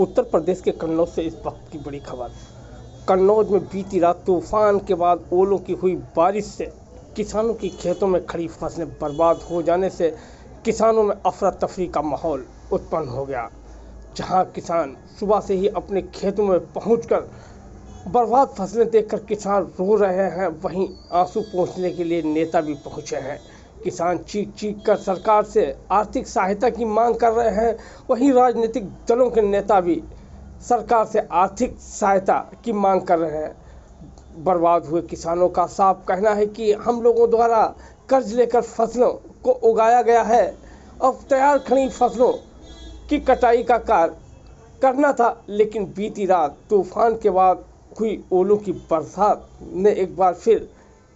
उत्तर प्रदेश के कन्नौज से इस वक्त की बड़ी खबर। कन्नौज में बीती रात तूफान के बाद ओलों की हुई बारिश से किसानों की खेतों में खड़ी फसलें बर्बाद हो जाने से किसानों में अफरा तफरी का माहौल उत्पन्न हो गया। जहां किसान सुबह से ही अपने खेतों में पहुंचकर बर्बाद फसलें देखकर किसान रो रहे हैं, वहीं आंसू पोंछने के लिए नेता भी पहुंचे हैं। किसान चीख चीख कर सरकार से आर्थिक सहायता की मांग कर रहे हैं, वहीं राजनीतिक दलों के नेता भी सरकार से आर्थिक सहायता की मांग कर रहे हैं। बर्बाद हुए किसानों का साफ कहना है कि हम लोगों द्वारा कर्ज लेकर फसलों को उगाया गया है, अब तैयार खड़ी फसलों की कटाई का कार्य करना था, लेकिन बीती रात तूफान के बाद हुई ओलों की बरसात ने एक बार फिर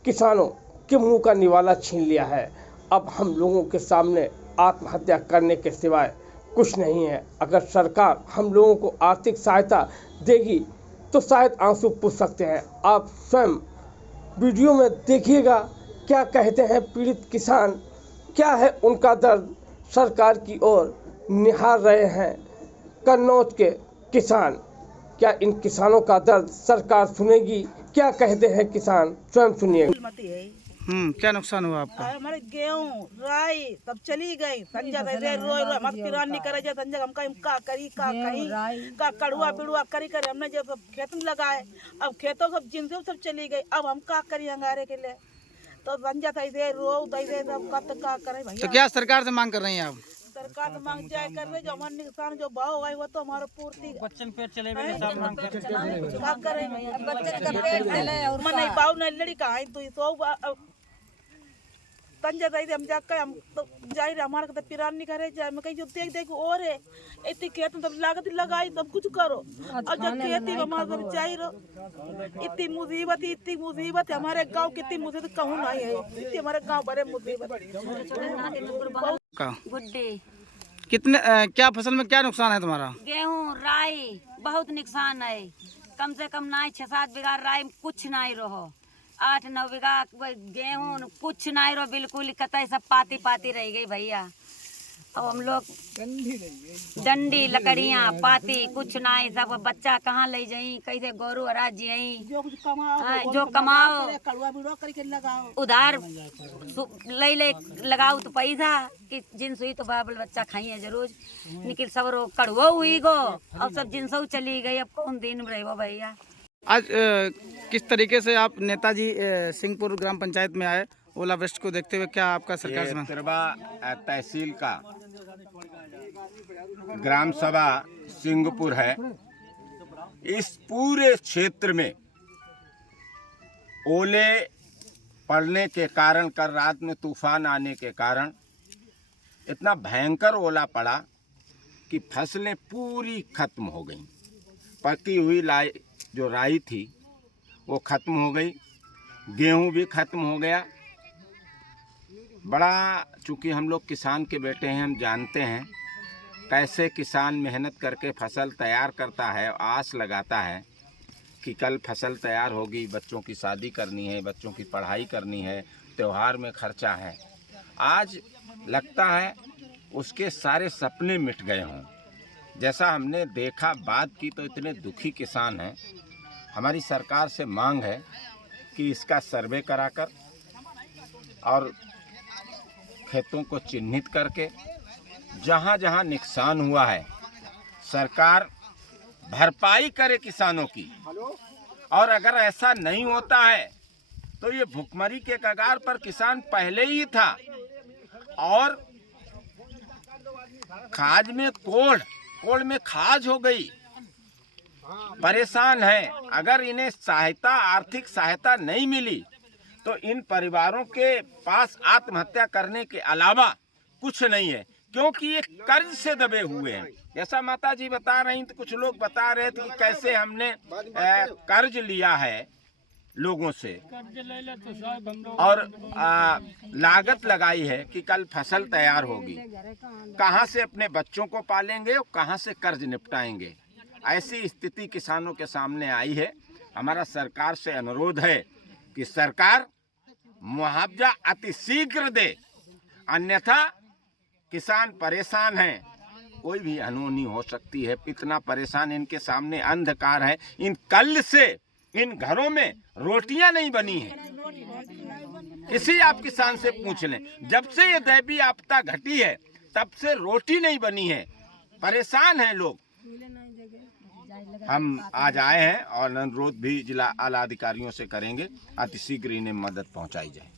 किसानों के मुंह का निवाला छीन लिया है। अब हम लोगों के सामने आत्महत्या करने के सिवाय कुछ नहीं है। अगर सरकार हम लोगों को आर्थिक सहायता देगी तो शायद आंसू पूछ सकते हैं। आप स्वयं वीडियो में देखिएगा क्या कहते हैं पीड़ित किसान, क्या है उनका दर्द सरकार की ओर निहार रहे हैं कन्नौज के किसान। क्या इन किसानों का दर्द सरकार सुनेगी? क्या कहते हैं किसान, स्वयं सुनिए। क्या नुकसान हुआ आपका? हमारे गेहूं राई सब चली गई। संजय दे रोय रोय मत पिरान नहीं करे जे संजय हम का करी का कहीं का कड़ुआ पिड़ुआ करी करे हमने जब सब खेत में लगाए, अब खेतों सब जिनसे सब चली गई, अब हम का करी अंगारे के लिए। तो संजय दे रो दे सब का करे भैया। तो क्या सरकार से मांग कर रही हैं आप? सरकार से मांग जाए कर रहे, जो हमारे नुकसान जो भाव है वो तो हमारा पूर्ति बच्चन पेट चले क्या करें नहीं भाव नहीं लड़ी का है तो सो संजय दाई हम जाकर हम तो जाहिर हमारे तो पिरान नहीं करे जाए। मैं कहीं जो देख देख और है इतनी खेत में सब लागत लगाई सब कुछ करो, और जब खेती हमारे सब चाहिए इतनी मुसीबत है हमारे गांव कितनी मुसीबत कहूँ नहीं है, इतनी हमारे गांव बड़े मुसीबत। गुड्डे कितने क्या फसल में क्या नुकसान है तुम्हारा? गेहूं राई बहुत नुकसान है, कम से कम नहीं 6-7 बीघा राई कुछ नहीं रहो, 8-9 बीघा गेहूं कुछ नहीं रहो, बिल्कुल कतई सब पाती पाती रह गई भैया। अब हम लोग डंडी लकड़ियाँ पाती कुछ नहीं, सब बच्चा कहाँ ले जाई, कैसे गोरू अराज जियई, जो कमाओ उधार ले लगाओ तो पैसा कि जिन सुई तो बाबल बच्चा खाई है जरूर निकल सब रो कड़ुआ हुई गो, अब सब जिनसो चली गई, अब कौन दिन रहो भैया। आज किस तरीके से आप नेताजी सिंहपुर ग्राम पंचायत में आए ओलावृष्टि को देखते हुए, क्या आपका सरकार से? तिरवा तहसील का ग्राम सभा सिंहपुर है। इस पूरे क्षेत्र में ओले पड़ने के कारण, कल रात में तूफान आने के कारण इतना भयंकर ओला पड़ा कि फसलें पूरी खत्म हो गई। पकी हुई जो राई थी वो खत्म हो गई, गेहूं भी खत्म हो गया। बड़ा चूँकि हम लोग किसान के बेटे हैं, हम जानते हैं कैसे किसान मेहनत करके फसल तैयार करता है, आस लगाता है कि कल फसल तैयार होगी, बच्चों की शादी करनी है, बच्चों की पढ़ाई करनी है, त्यौहार में खर्चा है। आज लगता है उसके सारे सपने मिट गए हों। जैसा हमने देखा, बात की तो इतने दुखी किसान हैं। हमारी सरकार से मांग है कि इसका सर्वे कराकर और खेतों को चिन्हित करके जहाँ जहाँ नुकसान हुआ है सरकार भरपाई करे किसानों की। और अगर ऐसा नहीं होता है तो ये भुखमरी के कगार पर किसान पहले ही था, और खाज में कोड़ में खाज हो गई, परेशान है। अगर इन्हें सहायता, आर्थिक सहायता नहीं मिली तो इन परिवारों के पास आत्महत्या करने के अलावा कुछ नहीं है, क्योंकि ये कर्ज से दबे हुए हैं। जैसा माता जी बता रही तो कुछ लोग बता रहे थे कि कैसे हमने कर्ज लिया है लोगों से और लागत लगाई है कि कल फसल तैयार होगी, कहाँ से अपने बच्चों को पालेंगे और कहाँ से कर्ज निपटाएंगे। ऐसी स्थिति किसानों के सामने आई है। हमारा सरकार से अनुरोध है कि सरकार मुआवजा अतिशीघ्र दे, अन्यथा किसान परेशान हैं। कोई भी अनहोनी हो सकती है। इतना परेशान, इनके सामने अंधकार है। इन कल से इन घरों में रोटियां नहीं बनी हैं। किसी आप किसान से पूछ लें, जब से ये दैवीय आपदा घटी है तब से रोटी नहीं बनी है। परेशान हैं लोग। हम आज आए हैं और अनुरोध भी जिला आला अधिकारियों से करेंगे, अतिशीघ्र इन्हें मदद पहुंचाई जाए।